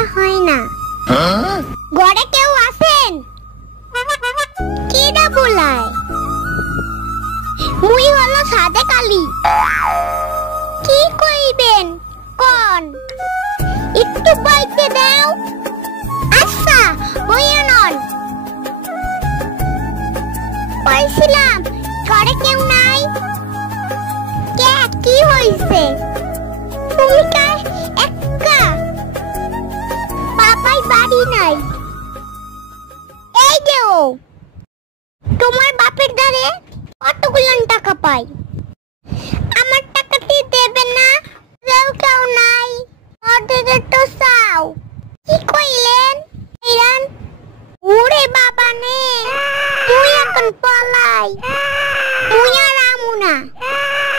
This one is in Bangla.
দিলে হয় না। ঘরে কেউ আছেন? কেডা বলায়? মুই হলো সাদেক আলী। কি কইবেন কোন? একটু বইতে দাও। আচ্ছা বইও নন। কইছিলাম ঘরে কেউ নাই। কে কি হইছে? তুমি কা একা? বাবাই বাড়ি নাই। এই দেও, তোমার বাপের দ্বারে কতগুলো টাকা পাই? আমার টাকাটি দেবে না? কেউ নাই, ওদের তো চাও। কি কইলেন? ইরান ওরে বাবা নে, তুই এখন পলাই।